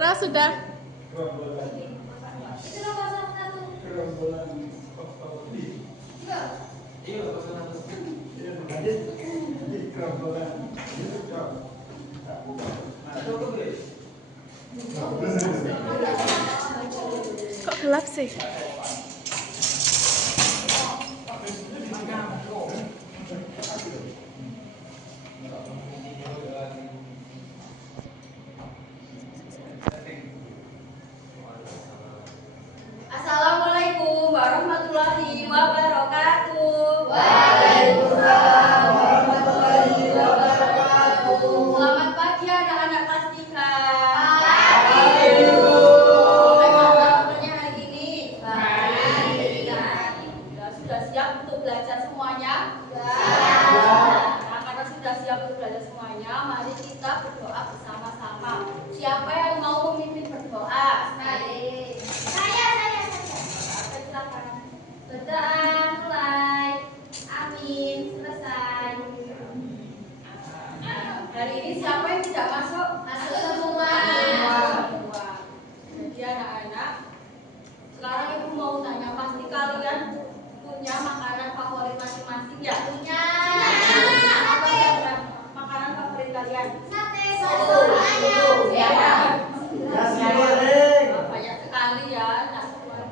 Ras sudah. Itu lo 01. Iya, 01. Kok gelap sih? Assalamualaikum warahmatullahi wabarakatuh. Waalaikumsalam warahmatullahi wabarakatuh. Selamat pagi anak-anak kelas 3. Pagi, Bu. Bagaimana kabarnya hari ini? Baik. Sudah siap untuk belajar semuanya? Nah, karena sudah siap untuk belajar semuanya, mari kita berdoa bersama-sama. Siapa yang mau memimpin berdoa? Saya. Silakan. Berdoa mulai. Amin. Selesai. Hari ini siapa yang tidak masuk? Masuk semua. Semua. Jadi anak-anak, sekarang ibu mau tanya, pasti kalian punya makanan favorit masing-masing ya? Punya. Apa ya makanan favorit kalian? Sate. Ya. Nasi goreng. Banyak sekali ya. Nah,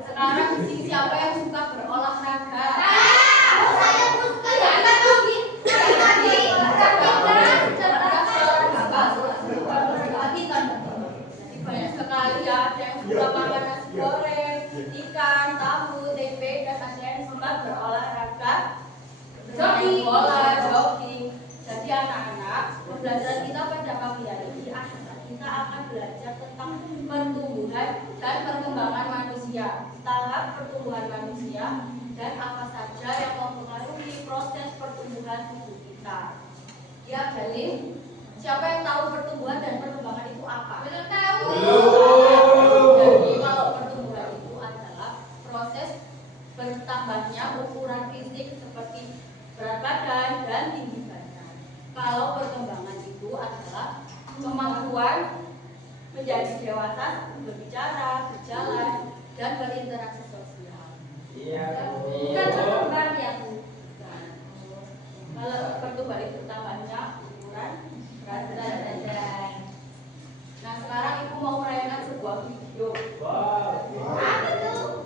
sekarang di sini siapa yang suka berolahraga? Saya suka banget tuh. Banyak sekali ya, ada yang suka makan nasi goreng, ikan, tahu, tempe, dan ada yang suka berolahraga, bermain bola, jogging. Jadi anak-anak, pembelajaran kita pada pagi hari ini kita akan belajar tentang pertumbuhan dan perkembangan manusia, tahap pertumbuhan manusia, dan apa saja yang mempengaruhi proses pertumbuhan tubuh kita. Ya, Galim, siapa yang tahu pertumbuhan dan perkembangan itu apa? Belum tahu. Jadi kalau pertumbuhan itu adalah proses bertambahnya ukuran fisik seperti berat badan dan tinggi badan. Kalau perkembangan itu adalah kemampuan menjadi dewasa, berbicara, berjalan, dan berinteraksi sosial. Iya. Bukan berkembang ya, Bu. Kalau pertumbuhan itu tambahnya ukuran berat badan. Nah, sekarang ibu mau merayakan sebuah video. Apa tuh?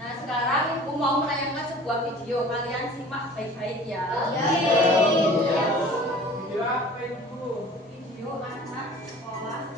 Nah, sekarang ibu mau menayangkan sebuah video. Kalian simak baik-baik ya. Video anak sekolah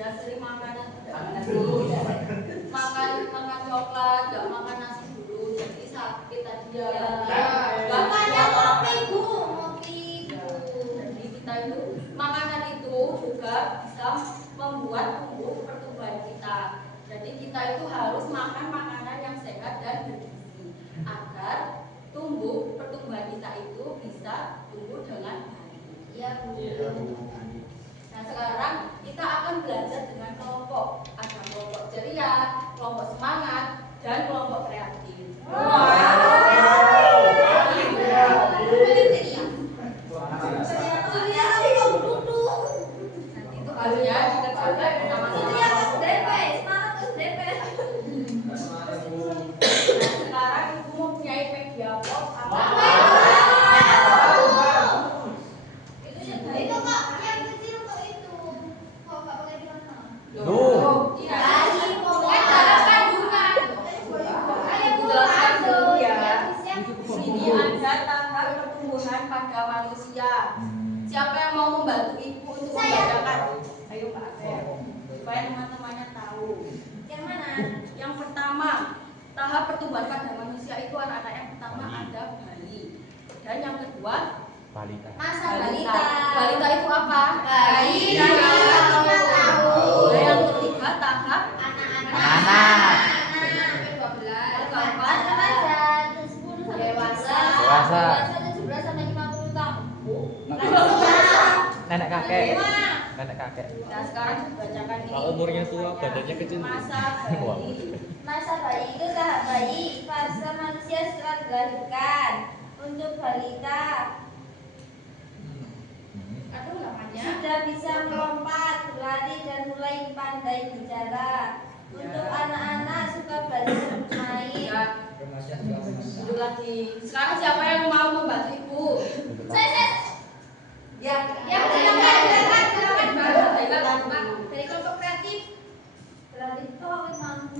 ya sering makanan makan coklat, nggak makan nasi dulu, jadi sakit tadi ya. Makanya kopi bu, kopi bu. Jadi kita itu makanan itu juga bisa membuat tumbuh pertumbuhan kita. Jadi kita itu harus makan makanan yang sehat dan bergizi agar tumbuh pertumbuhan kita itu bisa tumbuh dengan baik. Iya bu. Nah sekarang kita akan belajar dengan kelompok. Ada kelompok ceria, kelompok semangat, dan kelompok kreatif. Nanti itu harusnya dikerjakan bersama-sama. Nah sekarang ibu mempunyai media pop apa? Itu kok yang kecil kok itu. Kok nggak pakai di mana? Loh, iya. Jelaskan dulu ya. Di sini ada tahap pertumbuhan pada manusia. Siapa yang mau membantu ibu untuk membacakan? Ayo Pak Abel, supaya teman-temannya tahu. Yang mana? Yang pertama, tahap pertumbuhan pada manusia itu anak-anak yang pertama ada bayi. Dan yang kedua, Masa balita. Balita itu apa? Bayi. Dan yang Lima tahun. Dan yang ketiga tahap Anak-anak. Yang keempat Remaja. 10 sampai Dewasa. 17 sampai 50 tahun. Nenek kakek. Lima. Nenek kakek. Nah sekarang dibacakan ini. Kalau umurnya tua, badannya kecil. Masa bayi. Masa bayi itu tahap bayi, fase manusia setelah dilahirkan. Untuk balita sudah bisa melompat, berlari dan mulai pandai bicara. Untuk anak-anak suka belajar bermain. Ya, duduk lagi. Sekarang siapa yang mau membantu ibu? Saya. Ya, Silakan. Pak. Dari kelompok kreatif. Kreatif itu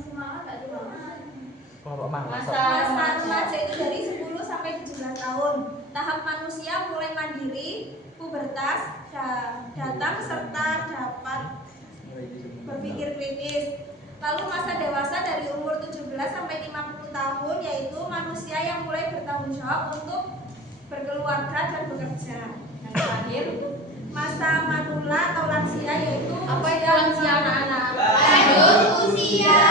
semangat gak semangat? Kelompok mana? Masa remaja itu dari 10 sampai 17 tahun. Tahap manusia mulai mandiri, pubertas, datang serta dapat berpikir kritis. Lalu masa dewasa dari umur 17 sampai 50 tahun, yaitu manusia yang mulai bertanggung jawab untuk berkeluarga dan bekerja. Yang terakhir, Masa manula atau lansia, yaitu apa itu lansia anak-anak? Lanjut usia.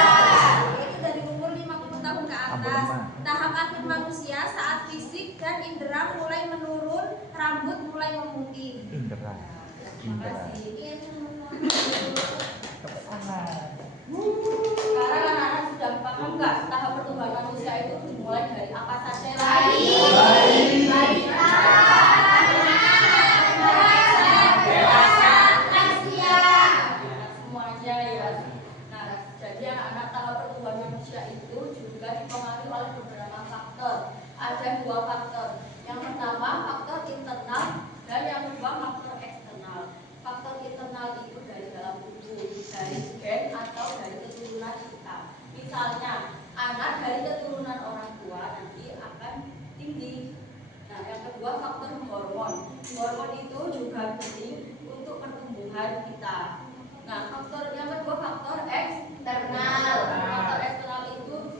yaitu dari umur 50 tahun ke atas. Tahap akhir manusia saat fisik dan indera mulai menurun, rambut mulai memutih. Indra. Terima kasih. Anak. Sekarang anak-anak sudah paham nggak tahap pertumbuhan manusia itu dimulai dari apa saja? Balita. Semuanya ya. Nah, jadi anak-anak tahap pertumbuhan manusia itu juga dipengaruhi oleh beberapa faktor. Ada 2 faktor. Yang pertama faktor internal dan yang kedua faktor eksternal. Faktor internal itu dari dalam tubuh, dari gen atau dari keturunan kita. Misalnya, anak dari keturunan orang tua nanti akan tinggi. Nah, yang kedua faktor hormon. Hormon itu juga penting untuk pertumbuhan kita. Nah, faktor yang kedua faktor eksternal. Faktor eksternal itu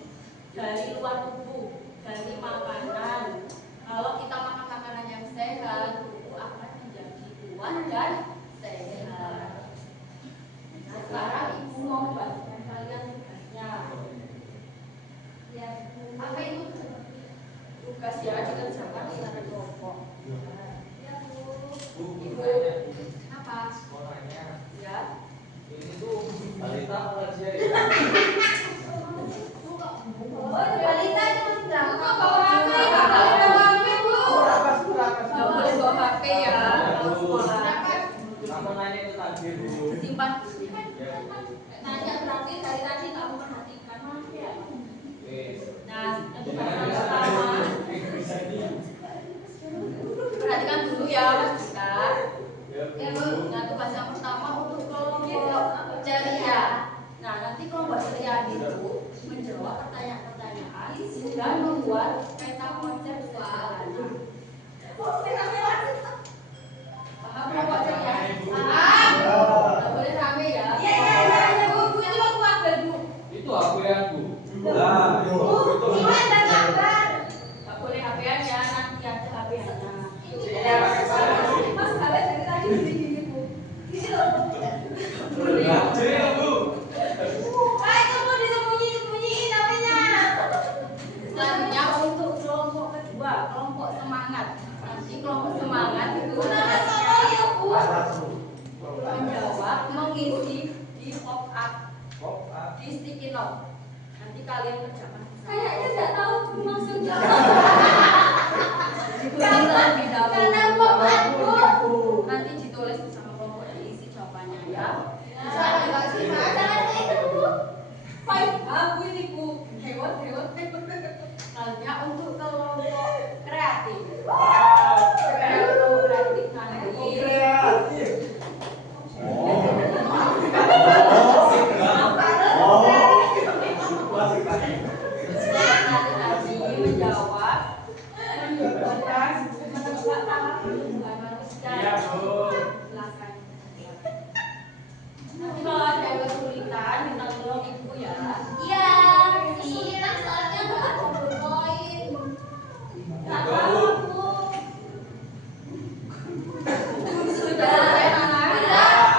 dari luar tubuh, dari makanan. Kalau kita makan makanan yang sehat, tubuh akan menjadi kuat dan sehat. Nah, sekarang ibu mau membagikan kalian tugasnya. Ya, apa itu? Tugas ya dikerjakan secara kelompok. Ya, Bu. Ibu. Apa? Ya. Balita itu berapa? Nggak boleh bawa HP ya kalau sekolah. Simpan. Nanya berarti dari tadi kamu perhatikan. Maaf ya. Nah, untuk yang pertama, perhatikan dulu ya Mas Dika. Nah, tugas yang pertama untuk kelompok ceria. Nah, nanti pop up di sticky note. Nanti kalian kerjakan. Kayaknya nggak tahu maksudnya. Karena pop up Bu. Nanti ditulis bersama kelompok diisi jawabannya ya. Jangan nggak sih, Mas? Jangan itu, Bu. Bu ini Bu. Hewan. Selanjutnya untuk kelompok kreatif. Kelompok kreatif nanti. Nanti menjawab menentukan tahap pertumbuhan manusia. Iya, Bu. Silakan. Nanti kalau ada yang kesulitan minta tolong Ibu ya. Iya, kesulitan soalnya nggak ada poin. Nggak tahu, Bu. Sudah selesai anak-anak.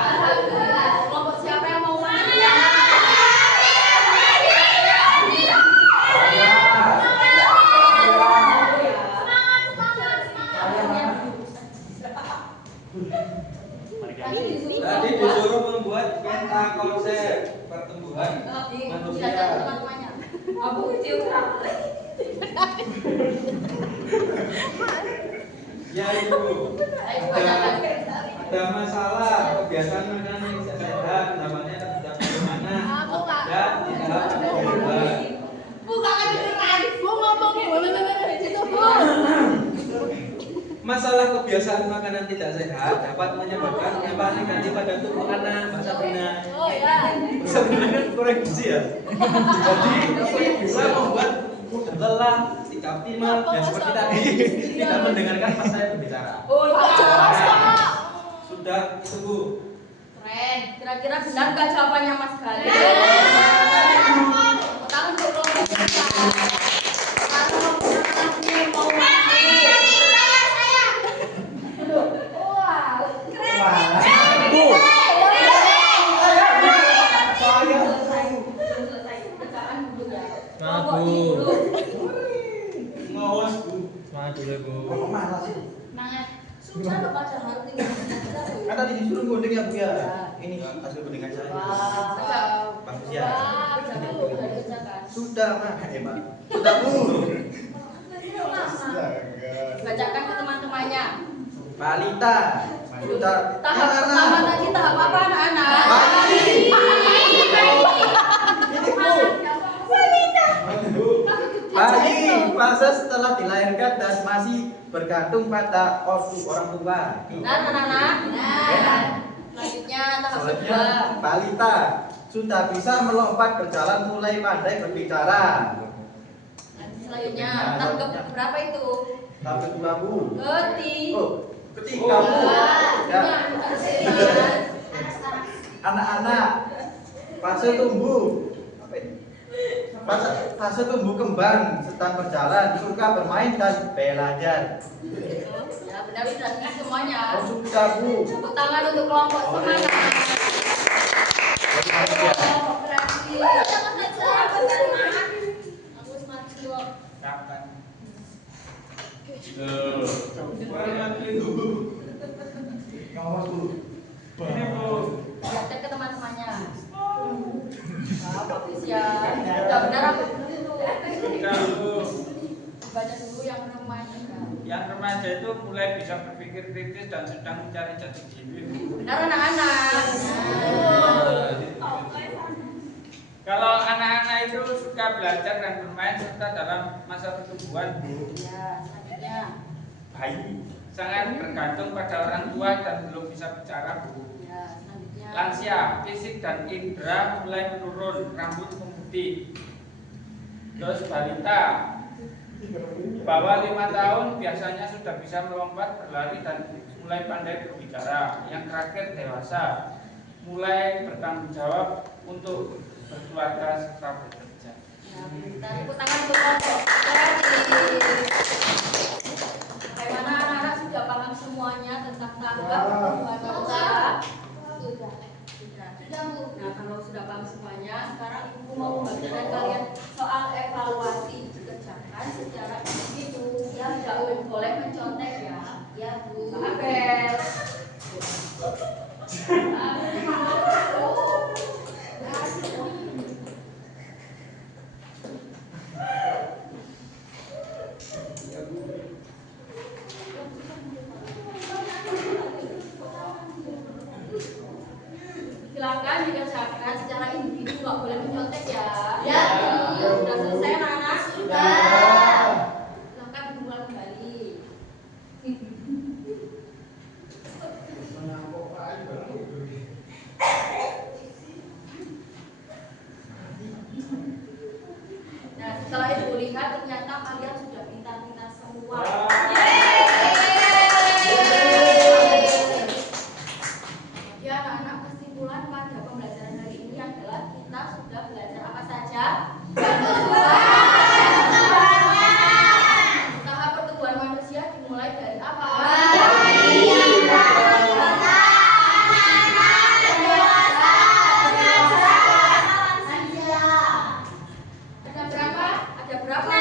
Alhamdulillah. Kelompok siapa yang mau maju? Tadi disuruh membuat peta konsep pertumbuhan manusia. Teman-temannya. Aku geografi. Ya Ibu. Ayo bacakan. Ada masalah kebiasaan makanan yang tidak sehat, namanya tidak bagaimana dan tidak berubah. Bukan beneran. Gua ngomongin itu, Bu. Masalah kebiasaan makanan tidak sehat dapat menyebabkan dampak negatif pada tubuh anak. Bahasa benar. Oh ya. Bahasa benar kan kurang gizi ya. Jadi ini bisa membuat mudah lelah, sikap timah, dan seperti tadi tidak mendengarkan pas saya berbicara. Oh, jelas kok. Sudah itu Bu. Keren. Kira-kira benar nggak jawabannya Mas Gali? Tangan untuk kelompok kita. Kalau anaknya mau maju. Wah, keren. Selesai. Bacaan dulu ya. Semangat, Kelompok Bu. dulu. Ngawas Bu. Semangat dulu Bu. Mana sih? Semangat. Sudah lo padahal tinggal belajar. Kan tadi disuruh gunting ya Bu ya. Ini hasil guntingan saya. Wow. Bagus ya. Wow, jangan lupa dikerjakan. Sudah mah, Mbak. Sudah Bu. Bacakan ke teman-temannya. Balita. Sudah. Tahap pertama tadi tahap apa anak-anak? Bayi fase setelah dilahirkan dan masih bergantung pada orang tua. Benar anak-anak? Benar. Selanjutnya tahap kedua. Balita sudah bisa melompat berjalan, mulai pandai berbicara. Selanjutnya tahap berapa itu? Tahap kedua Bu. Ketiga. Ketiga Bu. Ya. Anak-anak fase tumbuh. Fase tumbuh kembang, sedang berjalan, suka bermain dan belajar. Ya benar sudah semuanya. Sudah Bu. Tepuk tangan untuk kelompok semangat. Kelompok kreatif. Aku semangat dulu. Kapan? Ini Bu. Cek ke teman-temannya. Apa ya? Udah benar apa dulu? Sudah Bu. Baca dulu yang remaja. Yang remaja itu mulai bisa berpikir kritis dan sedang mencari jati diri. Benar anak-anak. Kalau anak-anak itu suka belajar dan bermain serta dalam masa pertumbuhan, Bu. Ya, selanjutnya. Bayi sangat bergantung pada orang tua dan belum bisa bicara, Bu. Ya, selanjutnya. Lansia, fisik dan indera mulai menurun, rambut memutih. Terus balita, di bawah 5 tahun biasanya sudah bisa melompat, berlari dan mulai pandai berbicara. Yang terakhir dewasa, mulai bertanggung jawab untuk berkeluarga serta bekerja. Nah, kita tepuk tangan untuk kelompok kreatif. Bagaimana anak-anak sudah paham semuanya tentang tanggap pertumbuhan manusia? Sudah. Nah, kalau sudah paham semuanya, sekarang Ibu mau membagikan kalian soal evaluasi dikerjakan secara individu. Ya, tidak boleh mencontek ya. Ya, Bu. Pak Abel. Pelajaran dikerjakan secara individu, nggak boleh menyontek ya. Ya. Sudah selesai anak-anak? Sudah. Silakan dimulai kembali. Nah, setelah ibu lihat ternyata kalian sudah pintar-pintar semua. Jadi anak-anak, kesimpulan pada pembelajaran hari ini adalah kita sudah belajar apa saja? Tahap pertumbuhan manusia dimulai dari apa? Ada berapa? Ada berapa?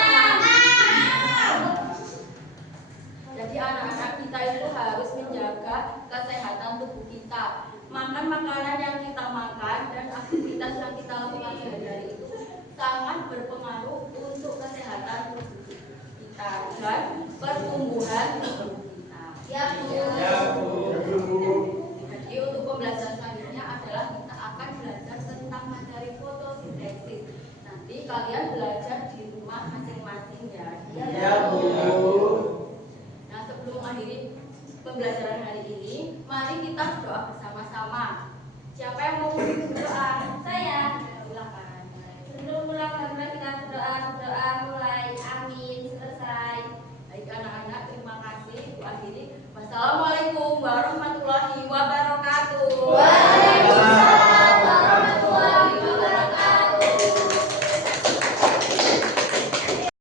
Jadi anak-anak kita itu harus menjaga kesehatan tubuh kita. Makan makanan yang kita makan dan aktivitas yang kita lakukan sehari-hari itu sangat berpengaruh untuk kesehatan tubuh kita dan pertumbuhan tubuh kita. Ya, Bu. Jadi untuk pembelajaran selanjutnya adalah kita akan belajar tentang materi fotosintesis. Nanti kalian